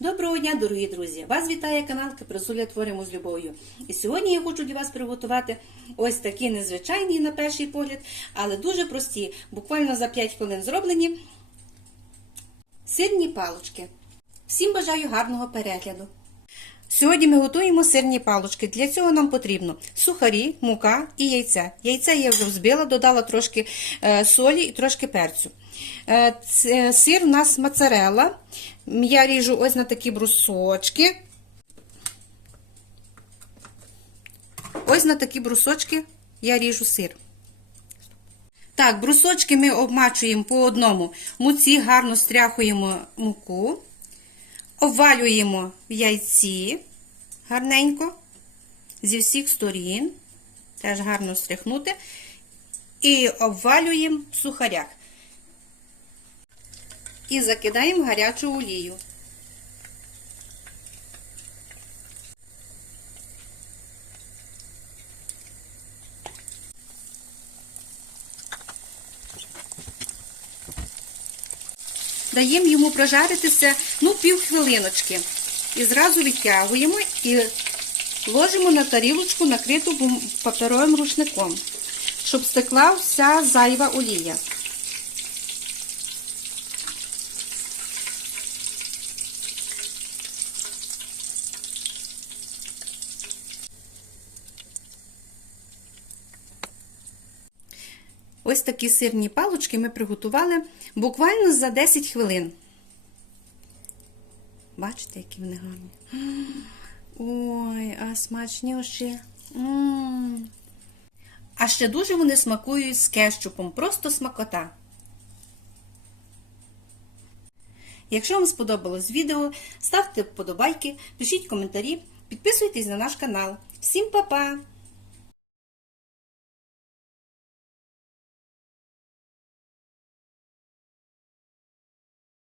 Доброго дня, дорогі друзі! Вас вітає канал Капризуля Творимо з любов'ю. І сьогодні я хочу для вас приготувати ось такі незвичайні на перший погляд, але дуже прості, буквально за 5 хвилин зроблені сирні палочки. Всім бажаю гарного перегляду. Сьогодні ми готуємо сирні палочки. Для цього нам потрібно сухарі, мука і яйця. Яйця я вже взбила, додала трошки е, солі і трошки перцю. Е, Сир у нас моцарелла. Я ріжу ось на такі брусочки. Ось на такі брусочки я ріжу сир. Так, брусочки ми обмачуємо по одному. Муці гарно стряхуємо муку, обвалюємо яйці гарненько зі всіх сторін. Теж гарно стряхнути. І обвалюємо в сухарях. І закидаємо гарячу олію. Даємо йому прожаритися ну, пів хвилиночки. І зразу відтягуємо і ложимо на тарілочку, накриту паперовим рушником, щоб стекла вся зайва олія. Ось такі сирні палочки ми приготували буквально за 10 хвилин. Бачите, які вони гарні. Ой, а смачніші. А ще дуже вони смакують з кетчупом. Просто смакота. Якщо вам сподобалось відео, ставте вподобайки, пишіть коментарі, підписуйтесь на наш канал. Всім па-па!